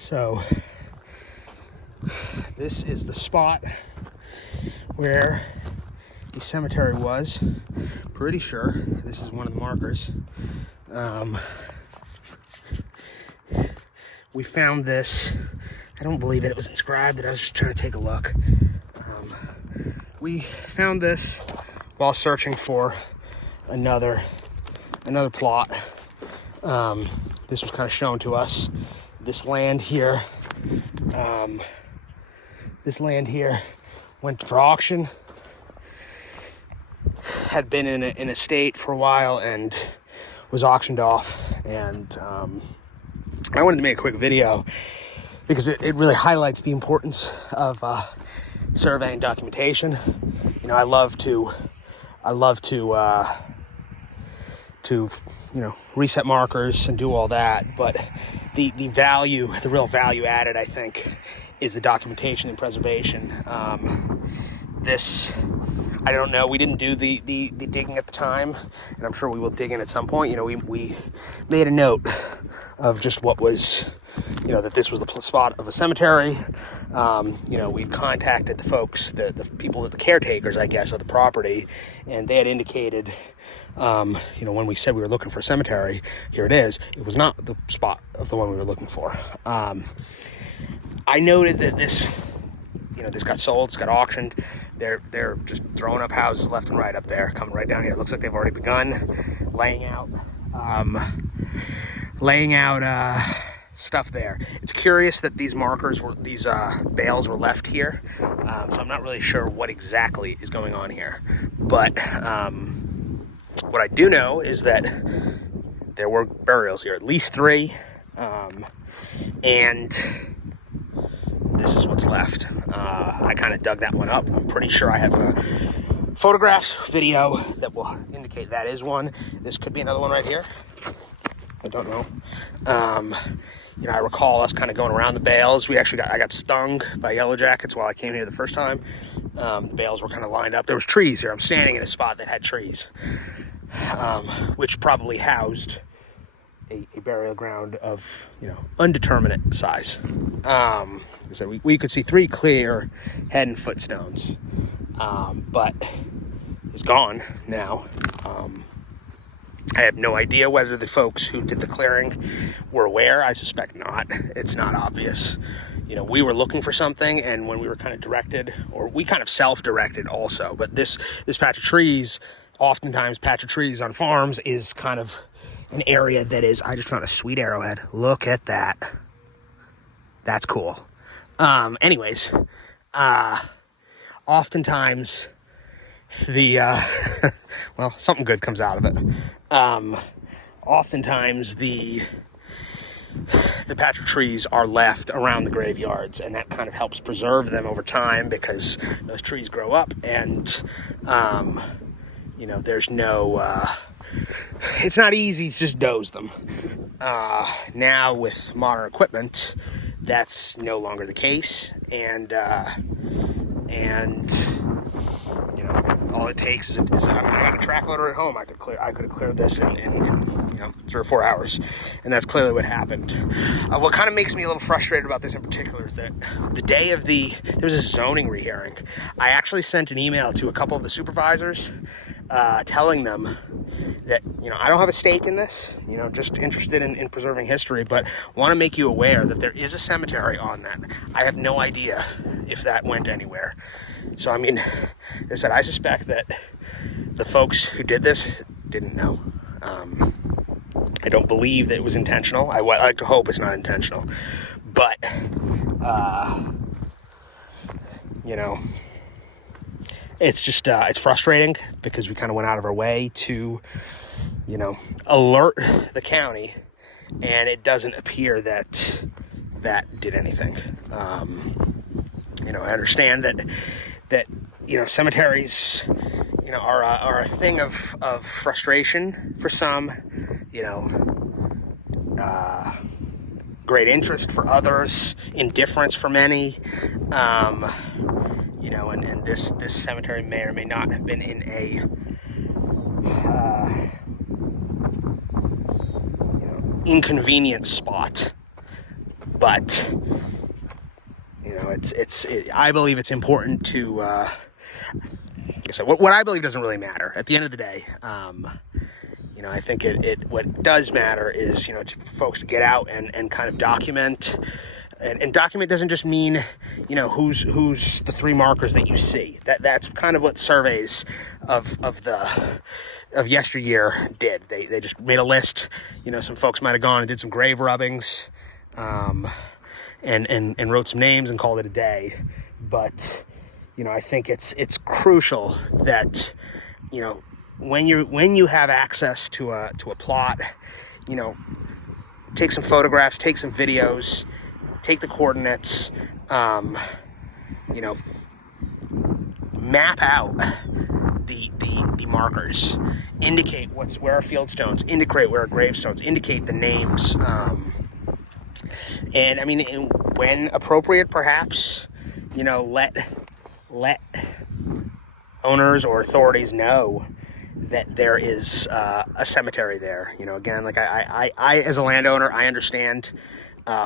So this is the spot where the cemetery was. Pretty sure this is one of the markers. We found this. I don't believe it was inscribed, but I was just trying to take a look. We found this while searching for another plot. This was kind of shown to us. This land here went for auction. Had been in a state for a while and was auctioned off. And I wanted to make a quick video because it really highlights the importance of surveying documentation. You know, I love to reset markers and do all that, but the real value added, I think, is the documentation and preservation. I don't know, we didn't do the digging at the time, and I'm sure we will dig in at some point. You know, we made a note of just what was, you know, that this was the spot of a cemetery. You know, we contacted the folks, the people, the caretakers, I guess, of the property, and they had indicated, you know, when we said we were looking for a cemetery, here it is. It was not the spot of the one we were looking for. I noted that this got sold, it's got auctioned. They're just throwing up houses left and right up there, coming right down here. It looks like they've already begun laying out stuff there. It's curious that these bales were left here, so I'm not really sure what exactly is going on here. But what I do know is that there were burials here, at least 3, and this is what's left. I kind of dug that one up. I'm pretty sure I have a photograph, video that will indicate that is one. This could be another one right here. I don't know. You know, I recall us kind of going around the bales. I got stung by yellow jackets while I came here the first time. The bales were kind of lined up. There was trees here. I'm standing in a spot that had trees, which probably housed a burial ground of, you know, undeterminate size. So we could see 3 clear head and foot stones, but it's gone now. I have no idea whether the folks who did the clearing were aware. I suspect not. It's not obvious. You know, we were looking for something, and when we were kind of directed, or we kind of self-directed also, but this patch of trees, oftentimes patch of trees on farms is kind of an area that is, I just found a sweet arrowhead. Look at that. That's cool. Anyways, oftentimes well, something good comes out of it. Oftentimes the patch of trees are left around the graveyards, and that kind of helps preserve them over time because those trees grow up and, you know, there's no, it's not easy to just doze them. Now with modern equipment, that's no longer the case, and you know, all it takes is I got a track loader at home. I could have cleared this in you know, 3 or 4 hours, and that's clearly what happened. What kind of makes me a little frustrated about this in particular is that the day of there was a zoning rehearing. I actually sent an email to a couple of the supervisors, telling them that, you know, I don't have a stake in this, you know, just interested in preserving history, but want to make you aware that there is a cemetery on that. I have no idea if that went anywhere. So, I mean, as I said, I suspect that the folks who did this didn't know. I don't believe that it was intentional. I like to hope it's not intentional. But, you know, it's just, it's frustrating because we kind of went out of our way to, you know, alert the county, and it doesn't appear that did anything. You know, I understand that, you know, cemeteries, you know, are a thing of frustration for some, you know, great interest for others, indifference for many, you know, and this cemetery may or may not have been in a, you know, inconvenient spot But, you know, I believe it's important to, like I said, what I believe doesn't really matter. At the end of the day, you know, I think what does matter is, you know, for folks to get out and kind of document. And document doesn't just mean, you know, who's the 3 markers that you see. That's kind of what surveys of yesteryear did. They just made a list. You know, some folks might have gone and did some grave rubbings, and wrote some names and called it a day. But, you know, I think it's crucial that, you know, when you have access to a plot, you know, take some photographs, take some videos, take the coordinates, you know, map out the markers, indicate where are field stones, indicate where are gravestones, indicate the names, and I mean, when appropriate, perhaps, you know, let owners or authorities know that there is a cemetery there. You know, again, like I as a landowner, I understand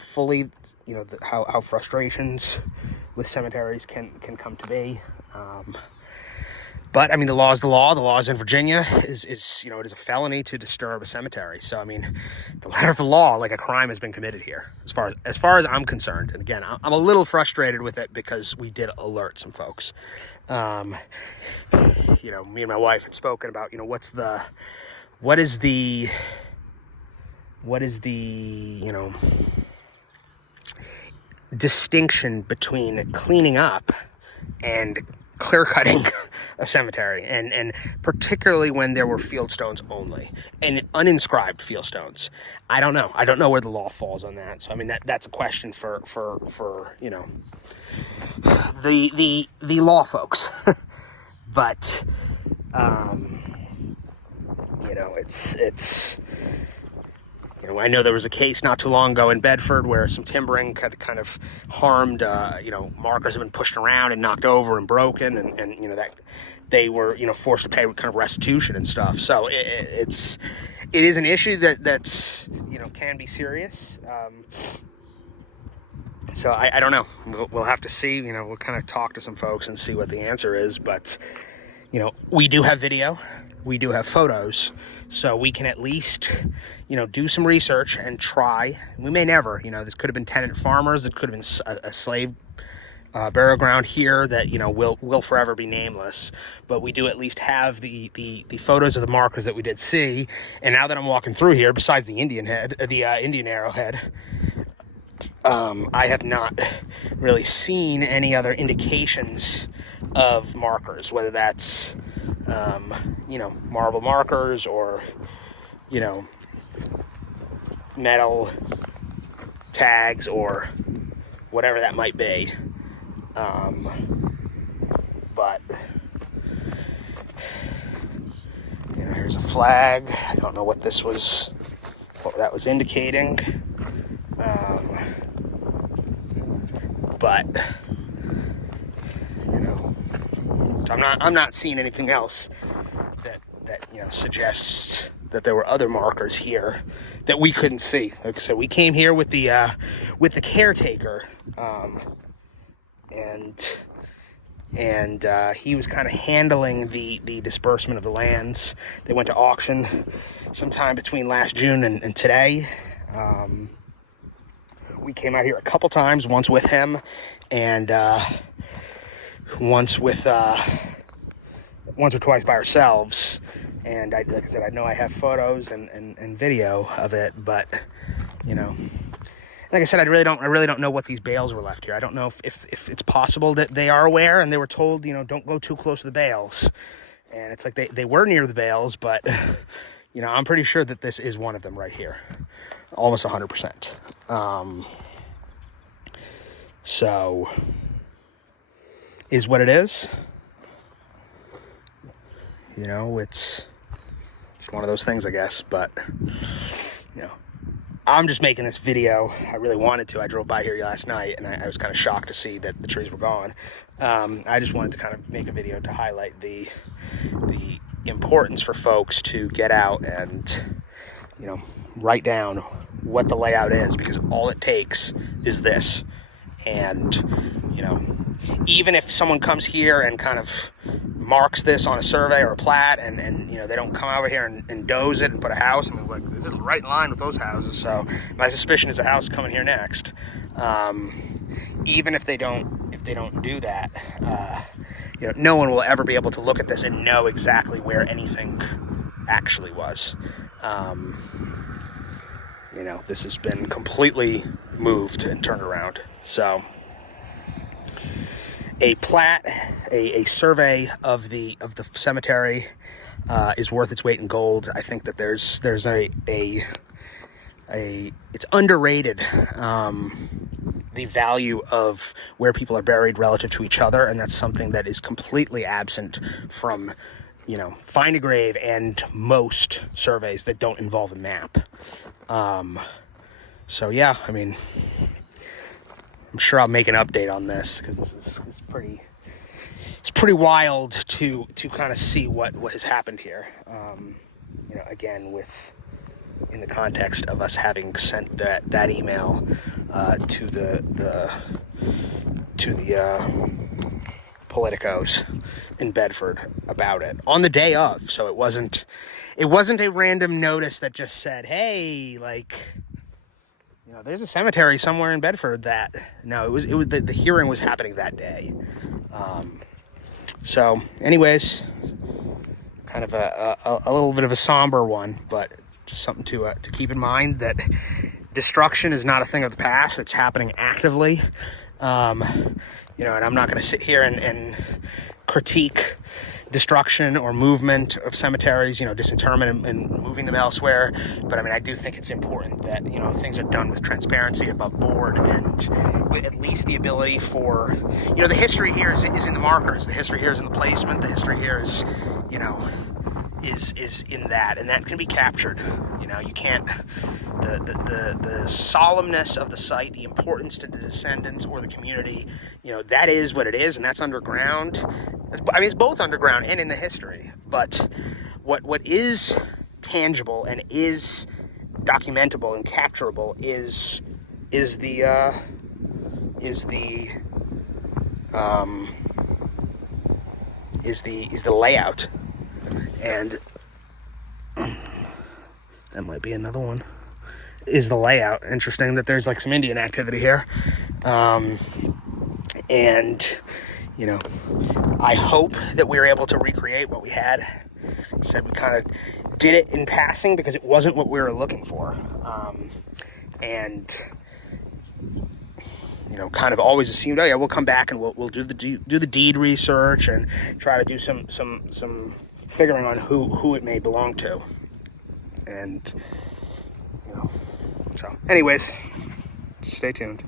fully, you know, how frustrations with cemeteries can come to be. But I mean, the law is the law. The law is in Virginia is, you know, it is a felony to disturb a cemetery. So I mean, the letter of the law, like a crime has been committed here, as far as I'm concerned. And again, I'm a little frustrated with it because we did alert some folks. You know, me and my wife had spoken about, you know, what is the you know, distinction between cleaning up and clear cutting a cemetery, and particularly when there were field stones only and uninscribed field stones. I don't know where the law falls on that. So I mean, that's a question for you know, the law folks. But you know, it's you know, I know there was a case not too long ago in Bedford where some timbering had kind of harmed, you know, markers have been pushed around and knocked over and broken, and you know, that they were, you know, forced to pay kind of restitution and stuff. So it is an issue that's, you know, can be serious. So I don't know. We'll have to see. You know, we'll kind of talk to some folks and see what the answer is. But, you know, we do have video. We do have photos. So we can at least, you know, do some research and try. We may never, you know, this could have been tenant farmers. It could have been a slave burial ground here that, you know, will forever be nameless. But we do at least have the photos of the markers that we did see. And now that I'm walking through here, besides the Indian arrowhead, I have not really seen any other indications of markers, whether that's, you know, marble markers or, you know, metal tags or whatever that might be. But, you know, here's a flag. I don't know what that was indicating. But, you know, I'm not seeing anything else that you know, suggests that there were other markers here that we couldn't see. Like I said, we came here with the caretaker, and he was kind of handling the disbursement of the lands. They went to auction sometime between last June and today. We came out here a couple times, once with him and once or twice by ourselves. And like I said, I know I have photos and video of it, but, you know, like I said, I really don't know what these bales were left here. I don't know if it's possible that they are aware and they were told, you know, don't go too close to the bales. And it's like they were near the bales, but, you know, I'm pretty sure that this is one of them right here. Almost 100%. So, is what it is. You know, it's just one of those things, I guess. But, you know, I'm just making this video. I really wanted to. I drove by here last night, and I was kind of shocked to see that the trees were gone. I just wanted to kind of make a video to highlight the importance for folks to get out and, you know, write down what the layout is, because all it takes is this. And, you know, even if someone comes here and kind of marks this on a survey or a plat, and you know, they don't come over here and doze it and put a house, I mean, like, this is right in line with those houses, so my suspicion is a house coming here next. Even if they don't do that, you know, no one will ever be able to look at this and know exactly where anything actually was. You know, this has been completely moved and turned around. So a plat, a survey of the cemetery is worth its weight in gold. I think that there's it's underrated, the value of where people are buried relative to each other, and that's something that is completely absent from, you know, Find a Grave and most surveys that don't involve a map. So yeah, I mean, I'm sure I'll make an update on this, because this is pretty wild to kind of see what has happened here. You know, again, in the context of us having sent that email to the politicos in Bedford about it on the day of. So it wasn't a random notice that just said, hey, like, you know, there's a cemetery somewhere in Bedford that. No, it was the hearing was happening that day. So anyways, kind of a little bit of a somber one, but just something to keep in mind, that destruction is not a thing of the past. It's happening actively. You know, and I'm not going to sit here and critique destruction or movement of cemeteries, you know, disinterment and moving them elsewhere. But I mean, I do think it's important that, you know, things are done with transparency above board, and with at least the ability for, you know, the history here is in the markers. The history here is in the placement. The history here is, you know, is in that, and that can be captured. You know, you can't, the solemnness of the site, the importance to the descendants or the community, you know, that is what it is, and that's underground. I mean, it's both underground and in the history, but what is tangible and is documentable and capturable is the layout. And that might be another one, is the layout. Interesting that there's like some Indian activity here. And, you know, I hope that we were able to recreate what we had. Said we kind of did it in passing because it wasn't what we were looking for. And, you know, kind of always assumed, oh yeah, we'll come back and we'll do the deed research and try to do some figuring on who it may belong to. And, you know, so anyways, stay tuned.